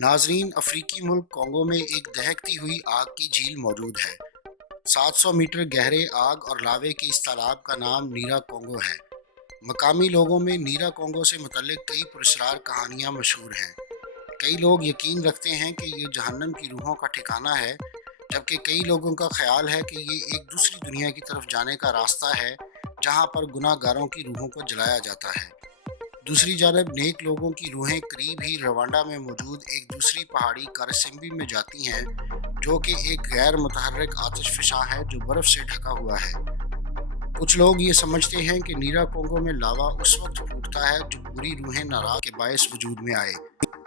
नाजरीन, अफ्रीकी मुल्क कॉन्गो में एक दहकती हुई आग की झील मौजूद है। 700 मीटर गहरे आग और लावे के इस तालाब का नाम नीरा कॉन्गो है। मकामी लोगों में नीरा कॉन्गो से मुतल्लिक कई पुरस्कार कहानियाँ मशहूर हैं। कई लोग यकीन रखते हैं कि ये जहन्नम की रूहों का ठिकाना है, जबकि कई लोगों का ख्याल है कि ये एक दूसरी दुनिया की तरफ जाने का रास्ता है, जहाँ पर गुनाहगारों की रूहों को जलाया जाता है। दूसरी जानब नेक लोगों की रूहें करीब ही रवांडा में मौजूद एक दूसरी पहाड़ी कारसिम्बी में जाती हैं, जो कि एक गैर मुतहर्रिक आतिश फ़िशां है जो बर्फ़ से ढका हुआ है। कुछ लोग ये समझते हैं कि नीरा कोंगो में लावा उस वक्त फूटता है जब बुरी रूहें नाराज़ के बायस वजूद में आए।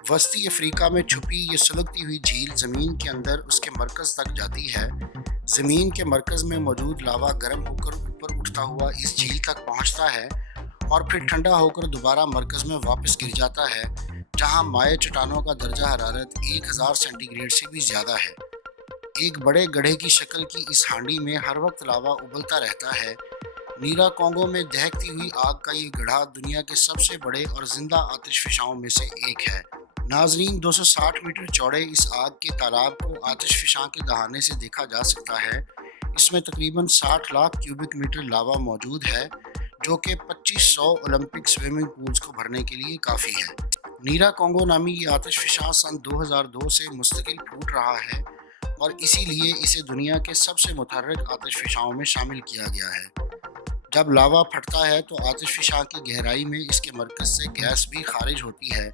वस्ती अफ्रीका में छुपी ये सुलगती हुई झील ज़मीन के अंदर उसके मरकज़ तक जाती है। ज़मीन के मरकज़ में मौजूद लावा गर्म होकर ऊपर उठता हुआ इस झील तक पहुँचता है और फिर ठंडा होकर दोबारा मरकज़ में वापस गिर जाता है, जहां माए चट्टानों का दर्जा हरारत 1000 सेंटीग्रेड से भी ज़्यादा है। एक बड़े गड्ढे की शक्ल की इस हांडी में हर वक्त लावा उबलता रहता है। नीरा कोंगो में दहकती हुई आग का ये गड्ढा दुनिया के सबसे बड़े और जिंदा आतिशफ़िशाओं में से एक है। नाजरीन, 260 मीटर चौड़े इस आग के तालाब को आतिशफ़िशां के दहाने से देखा जा सकता है। इसमें तकरीबन 60 लाख क्यूबिक मीटर लावा मौजूद है, जो कि 2500 ओलंपिक स्विमिंग पूल्स को भरने के लिए काफ़ी है। नीरा कोंगो नामी ये आतिशफ़िशां सन 2002 से मुस्तकिल फूट रहा है और इसीलिए इसे दुनिया के सबसे मुतहर्रिक आतिशफ़िशाओं में शामिल किया गया है। जब लावा फटता है तो आतिशफ़िशां की गहराई में इसके मरकज़ से गैस भी खारिज होती है,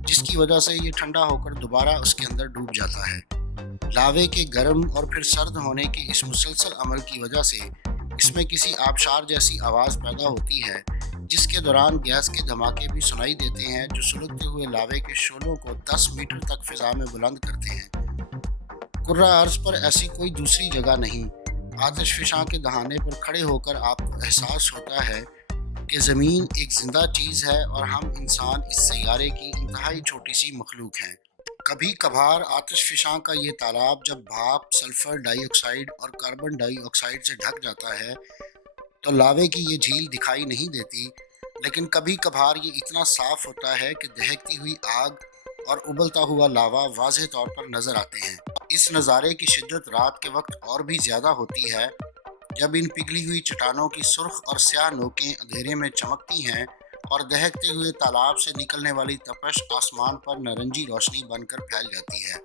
जिसकी वजह से ये ठंडा होकर दोबारा उसके अंदर डूब जाता है। लावे के गर्म और फिर सर्द होने के इस मुसलसल अमल की वजह से इसमें किसी आबशार जैसी आवाज़ पैदा होती है, जिसके दौरान गैस के धमाके भी सुनाई देते हैं, जो सुलगते हुए लावे के शोलों को 10 मीटर तक फिजा में बुलंद करते हैं। कुर्रा अर्ज पर ऐसी कोई दूसरी जगह नहीं। आतिशफ़िशां के दहाने पर खड़े होकर आपको एहसास होता है कि ज़मीन एक ज़िंदा चीज़ है और हम इंसान इस सैयारे की इंतहाई छोटी सी मखलूक हैं। कभी कभार आतिशफ़िशां का ये तालाब जब भाप, सल्फ़र डाइऑक्साइड और कार्बन डाइऑक्साइड से ढक जाता है तो लावे की ये झील दिखाई नहीं देती, लेकिन कभी कभार ये इतना साफ़ होता है कि दहकती हुई आग और उबलता हुआ लावा वाज़ेह तौर पर नज़र आते हैं। इस नज़ारे की शिद्दत रात के वक्त और भी ज़्यादा होती है, जब इन पिघली हुई चट्टानों की सुर्ख और स्याह नोकें अंधेरे में चमकती हैं और दहकते हुए तालाब से निकलने वाली तपश आसमान पर नारंगी रोशनी बनकर फैल जाती है।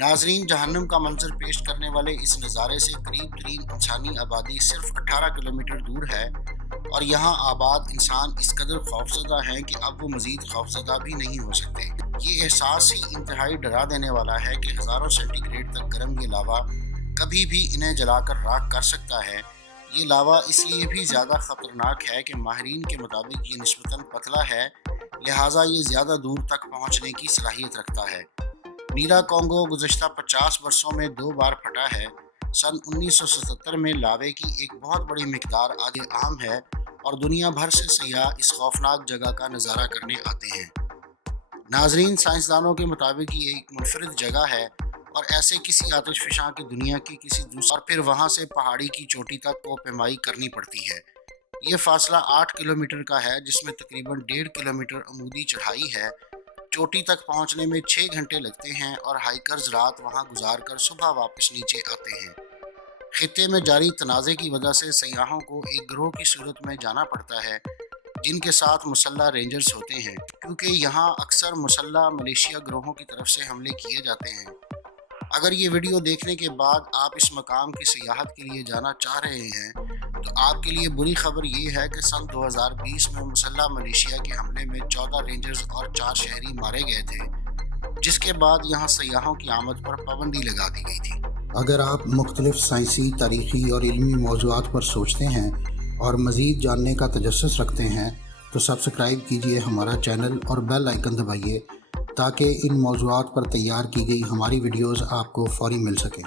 नाजरीन, जहन्नम का मंजर पेश करने वाले इस नज़ारे से करीब तरीन इंसानी आबादी सिर्फ 18 किलोमीटर दूर है और यहाँ आबाद इंसान इस कदर खौफज़दा हैं कि अब वो मज़ीद खौफज़दा भी नहीं हो सकते। ये एहसास ही इंतहाई डरा देने वाला है कि हज़ारों सेंटीग्रेड तक गर्म ये लावा कभी भी इन्हें जलाकर राख कर सकता है। ये लावा इसलिए भी ज़्यादा ख़तरनाक है कि माहिरीन के मुताबिक ये निस्बतन पतला है, लिहाजा ये ज़्यादा दूर तक पहुँचने की सलाहियत रखता है। नीरा कोंगो गुज़श्ता 50 वर्षों में 2 बार फटा है। सन 1977 में लावे की एक बहुत बड़ी मिकदार आगे आम है और दुनिया भर से सयाह इस खौफनाक जगह का नज़ारा करने आते हैं। नाजरीन, साइंसदानों के मुताबिक ये एक मुनफरिद जगह है और ऐसे किसी आतिशफ़िशां की दुनिया की किसी दूसरी और फिर वहाँ से पहाड़ी की चोटी तक कोपेमाई करनी पड़ती है। ये फासला 8 किलोमीटर का है, जिसमें तकरीबन 1.5 किलोमीटर अमूदी चढ़ाई है। चोटी तक पहुँचने में 6 घंटे लगते हैं और हाइकर्स रात वहाँ गुजार कर सुबह वापस नीचे आते हैं। खित्ते में जारी तनाज़े की वजह से सयाहों को एक गिरोह की सूरत में जाना पड़ता है, जिनके साथ मुसल्ला रेंजर्स होते हैं, क्योंकि यहाँ अक्सर मुसल्ला मलेशिया गिरोहों की तरफ से हमले किए जाते हैं। अगर ये वीडियो देखने के बाद आप इस मकाम की सियाहत के लिए जाना चाह रहे हैं तो आपके लिए बुरी खबर ये है कि सन 2020 में मुसल्ला मलेशिया के हमले में 14 रेंजर्स और 4 शहरी मारे गए थे, जिसके बाद यहाँ सयाहों की आमद पर पाबंदी लगा दी गई थी। अगर आप मुख्तलिफ साइंसी, तारीख़ी और इल्मी मौज़ूआत पर सोचते हैं और मज़ीद जानने का तजस्सुस रखते हैं तो सब्सक्राइब कीजिए हमारा चैनल और बेल आइकन दबाइए, ताकि इन मौज़ूआत पर तैयार की गई हमारी वीडियोज़ आपको फ़ौरी मिल सकें।